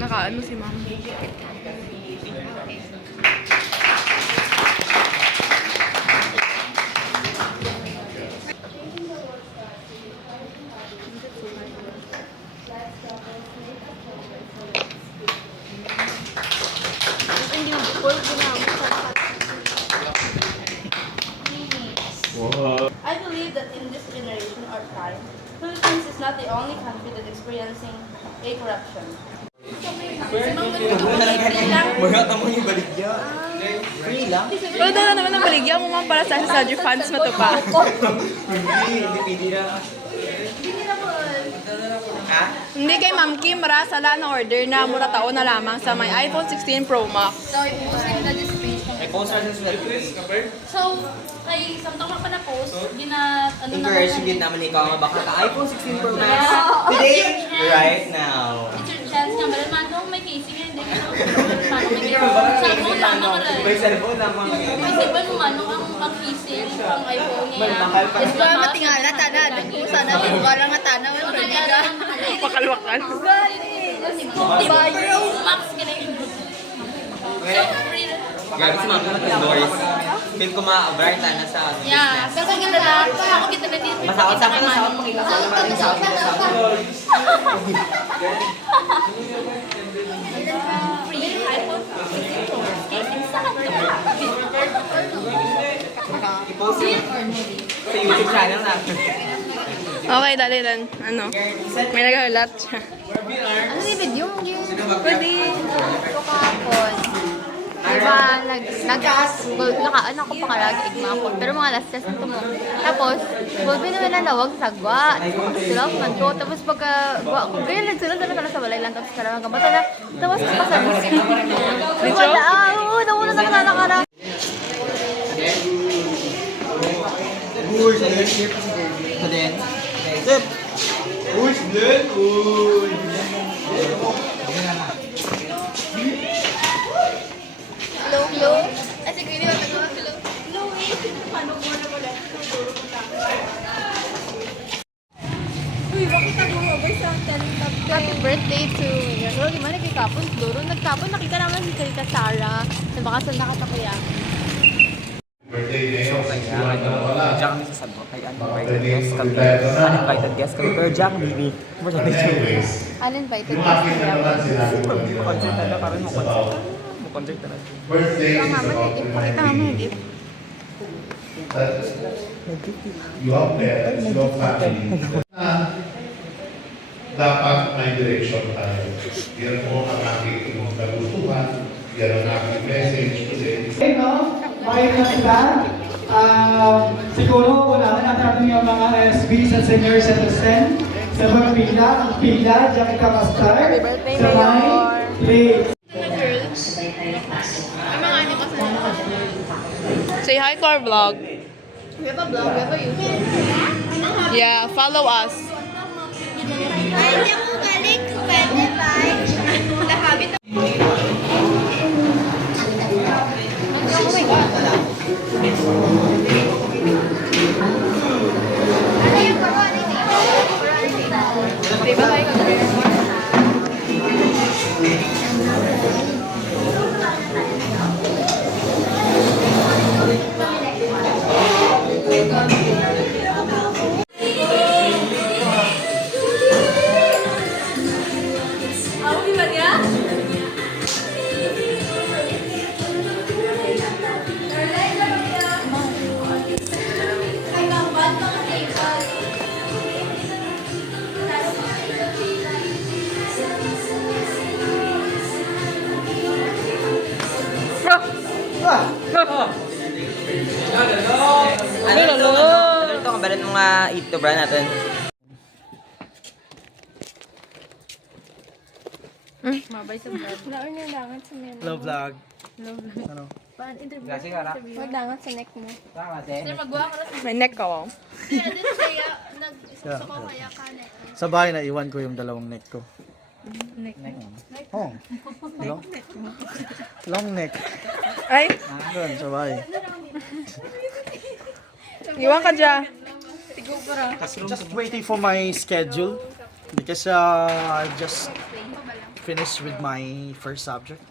Nakaano si ma'am. I believe that in this generation or time, Philippines is not the only country that is experiencing a corruption. Mura ka mo yung baligya. Free lang? Pero dala naman ang baligya mo ma'am para sa Sadger fans mo to pa. Hindi pwede na. Ha? Hindi kay Ma'am Kim, mara sala na order na mura taon na lamang sa may iPhone 16 Pro Max. So, ipusin na display. May post ra sa sweldo. So, kay samtang pa na-post, Encourage yung naman ikaw nga baka ka iPhone 16 Pro Max. Today, right now. it's your chance nga, maral man kung may casing nga, hindi ka cellphone lamang rin. May cellphone lamang. Isipan mo man, ang mag-casing ang iPhone niya. Is ba matingala tana kung sana din wala nga tana wala ka. Pakalwakan. Pro Max ka na yun. So, free. Grabe si Ma'am naman yung Doris. Feel ko ma-bright na sa... Yeah, pero kita na, ako kita na dito. Masakot sa akin, masakot pakita sa naman yung sakot. Free iPhone 16 Pro Max. Casing sa I-post sa YouTube channel natin. Okay, dali dan. Ano? May naghahulat siya. Ano ni video mo yun? Pwede. Ito kahapon. Diba, naka-ano ko pangalagi igmapon. Pero mga last test ito mo. Tapos, bulbi naman ang lawag sagwa. Sila man ko. Tapos pagka, ganyan lang sila na sa balay lang. Tapos karang hanggang bata na. Tapos pasabi. Wala, oo, nauna na kanana. So then, sip. Who's good? Hello? Ay, sige, hindi ako nagawa. Hello? Uy, bakit ako mabay sa happy birthday to Pero gimana kay Kapon? Duro, nagkapon, nakita naman si Sarita Sara. Sa bakasan nakatakuya. Diyan kami sa Sabot. Ay, uninvited guest kami. Uninvited guest kami. Pero diyan kami. Uninvited Yung guest akin nila. naman sinabi ko. Hindi mo concert na parang mo concert. Mo concert na. Birthday Ito is nga, manigip. Pakita nga manigip. you have parents, you have family. Dapat may direction tayo. Yan po ang aking kagustuhan. Yan ang aking message today. Okay, no? May na sila. Siguro unahan natin yung mga SB sa senior citizen. Sa mga pila, dyan kita ma-start. Happy birthday, Sabay, Mayor. please. Say hi to our vlog. We have a vlog, we have a YouTube. Yeah, follow us. Ay, hindi ako galing. Pwede ba? Nahabit ako. Oh my God. Ano yung parang Say bye. Ano ito ang balat mga ito brand natin? Mabay sa vlog. Laon yung dangat sa memo. Hello vlog. Ano? Paan interview? Kasi kara. Wag dangat sa neck mo. Tama te. May neck ka, wow. Kaya din kaya nagsusuko kaya ka neck. Sa bahay na iwan ko yung dalawang neck ko. Neck. Oh. Long, long neck. Ay, Doon, sa bahay. iwan ka dyan. Just waiting for my schedule. Because I just finished with my first subject.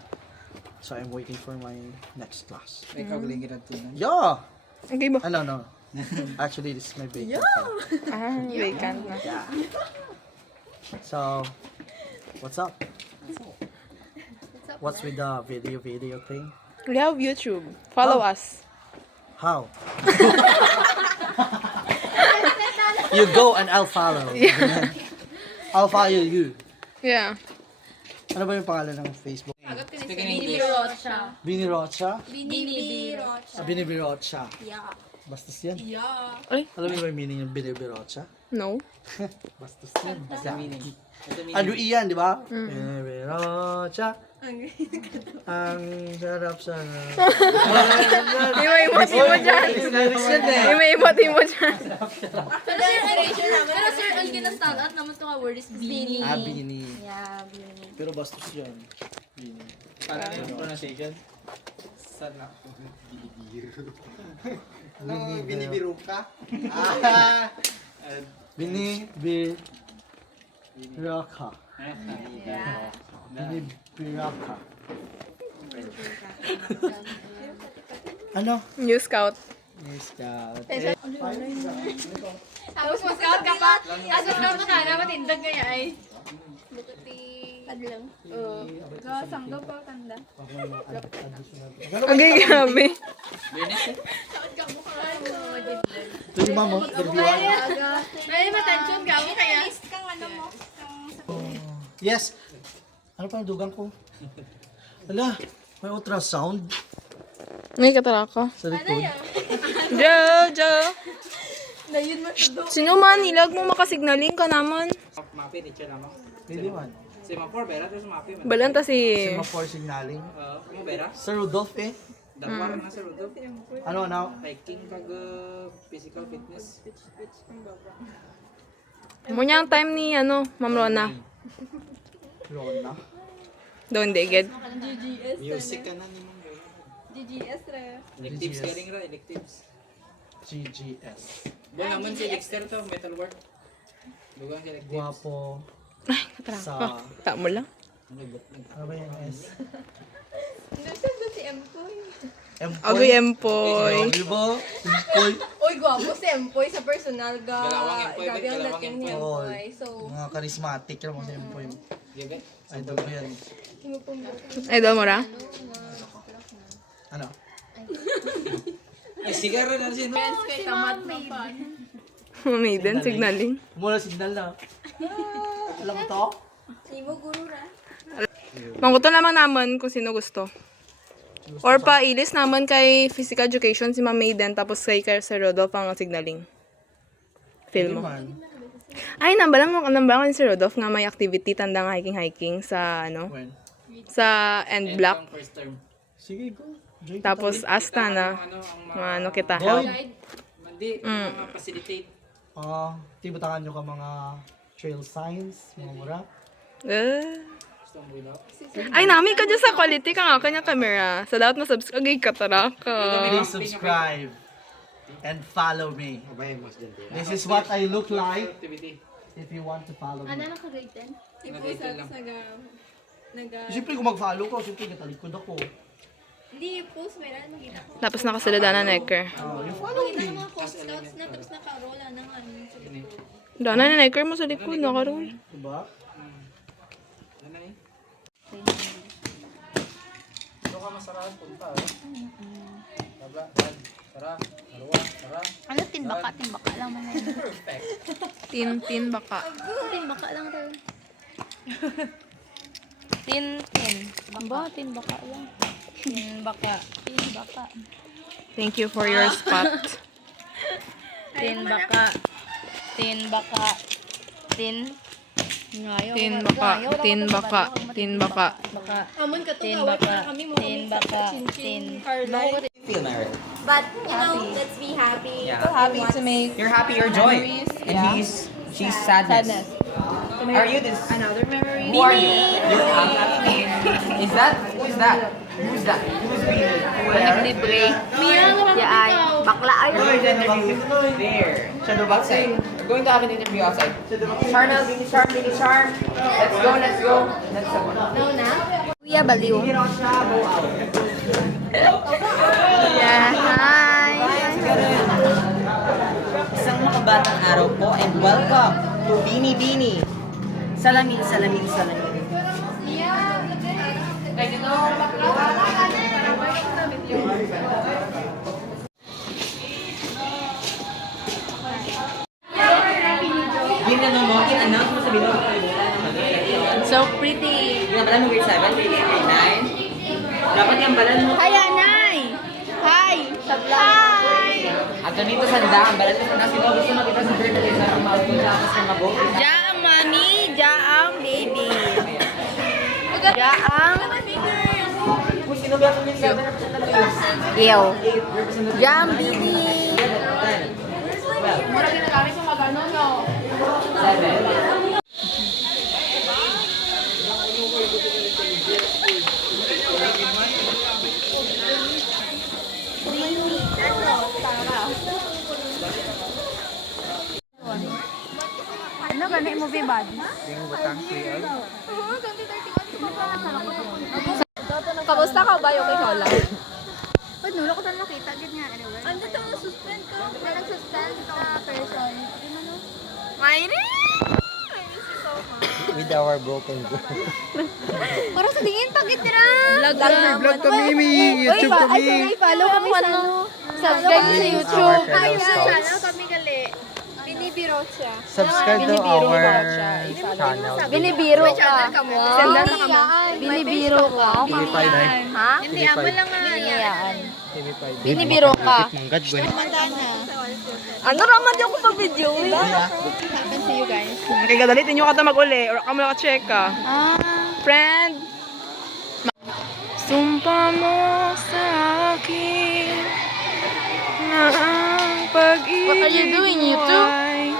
So I'm waiting for my next class. Yeah! Okay ba? No. Actually, this is my big Vacant na. Yeah. So, what's up? What's with the video thing? We have YouTube. Follow us. How? You go and I'll follow. I'll follow you. Yeah. Ano ba yung pangalan ng Facebook? Bini Rocha. Bini Rocha. Yeah. Bastos yan. Ay. Alam mo ba yung meaning ng Bini Rocha? No. Bastos yan. Ano iyan, di ba? Bini Rocha. Ang sarap-sarap. Di may emote mo dyan. Di may emote mo dyan. Pero sir, ang gina-stand out naman ito nga word is Bini. Ah, Bini. Yeah, Bini. Pero bastos yan. Bini. Paano yung pronunciation? Sana. Binibiro ka? Binibiraka. Binibiraka. Ano? New Scout. News Scout. Tapos mag-scout ka pa. Tapos na pa na, matindag kaya ay. Kadlang. Sangga pa, kanda. Okay, grabe. Ito yung mamo. Interviewan. May matensyon ka mo kaya. Kang ano mo? Yes. Ano pa yung dugang ko? Ala, may ultrasound May kataraka. sa likod. Jojo! Sino man, ilag mo makasignaling ka naman. Mapi, teacher naman. Hindi man. Semaphore, bera. Terus mapi. Balanta si... Semaphore signaling. Mo bera? Sir Rudolph eh. Dapar na sa Rudolph. Ano? Hiking kag physical fitness. Mo niya ang time ni, Ma'am Rona. Rona. Doon, digid. Music ka na ni Ma'am Rona. GGS re. Electives ka rin ra, electives. GGS. Bo naman si Dexter to, metal work. Dugang si electives. Guwapo. Ay, kataraka. Ta mo lang. Ano ba yung S? Agoy empoy. Grabe ba? Empoy. Uy, gwapo si Empoy sa personal ga. Galawang Empoy, Grabe ang galawang dating ni Empoy. Empoy. So, Mga charismatic lang mo sa Empoy. Gabi. Idol ko yan. Ay, daw mo ra? Ano? Ay, sigara na siya. kay tamad na pa. Maiden, signaling. Mula signal na. Alam mo to? Simo guru ra. Mangkuto naman naman kung sino gusto. Or pa-ilis naman kay Physical Education si Ma'am Maiden tapos kay Sir Rodolph ang signaling. Feel mo. Man. Ay, nambalang ni Sir Rodolph nga may activity tandang hiking sa When? sa end block. First term. Sige, go. Joy ka Tapos asta na ano kita Boy. help. Mandi, mga facilitate. Tibutakan nyo ka mga trail signs, mga mura. Gusto mo ilaw? Ay, nami ka dyan sa quality ka nga kanya camera. Sa dapat na-subscribe ka taraka. Please subscribe and follow me. This is what I look like Activity. if you want to follow me. Naka-grade 10? Nag-title lang. Siyempre kung mag-follow ko, siyempre katalikod ako. Hindi, post mo yan. Makita ko. Tapos nakasalada na necker. You follow me. Mga post-scouts na tapos naka-roll na nga. Dana na necker mo sa likod, nakaroon. Diba? Ano eh? Doon ka masarap punta. Tabla, tara, dalawa, tara. Ano, timbaka lang man yun. Perfect. Tin baka. Timbaka lang rin. Tin. Ba, timbaka lang. Timbaka. Thank you for your spot. Timbaka. Tin baka. Amon ka tungawat na kami mo kami sa Chinchin Carlisle. Feel na rin. But, let's be happy. Yeah. Happy to make You're happy, you're joy. And she's sadness. Are you this? another memory. Who are you? You're Is that? Who is that? Who's that? Who's Bini? Libre. Ya ay, bakla ay. There. Shadow outside. going to have an interview outside. Charnel, Bini Charm, Bini Charm. Let's go, let's go. Let's go. No na? Kuya Baliw. Yeah, hi! Isang makabatang araw po and welcome to Bini Bini. Salamin, salamin, salamin. Ginano mo, in-announce mo sa bilog. So pretty. Ginabalan mo grade 7, grade 8, grade 9. Dapat yung balan mo. Hi, Anay! Hi! Hi! At dito sa ang balan mo na sino gusto makita sa grade 8 sa mga sa mga book. Jaang mami, jaang baby. Jaang... Kung sino ba yung grade 7 representative mo yun? Ew. Jaang baby. 12. Mura ginagamit yung magano, no? 7. Ano ba na movie bad? Kamusta ka ba yung kay Hola? Pag nulo ko tayo nakita, gid nga anyway. Ano to, suspend ka? May nag-suspend ka person. Ano? Mayri! With our broken girl. Para sa tingin pa gid na. Vlog kami, may YouTube kami. Ay, follow kami sa ano. Subscribe sa YouTube. Ay, channel kami gali. Binibiro siya. Subscribe to our channel. Binibiro ka. Senda na kamo. Binibiro ka. Ha? Hindi, amo lang nga. Binibiro ka. Ano raman di ako pa video? Happen to you guys. Kaya gadalitin nyo ka ta mag-uli or kamo naka-check ka. Friend, sumpa mo sa akin na ang pag-ibig What are you doing, YouTube? ay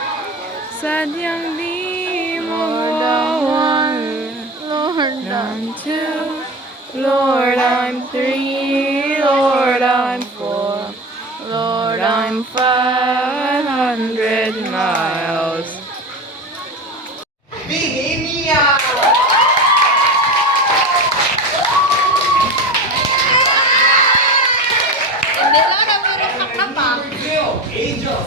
sadyang di mo mawawala. Lord. I'm 2, Lord, I'm 3, Lord, I'm 4, Lord, I'm 500 miles. Angel,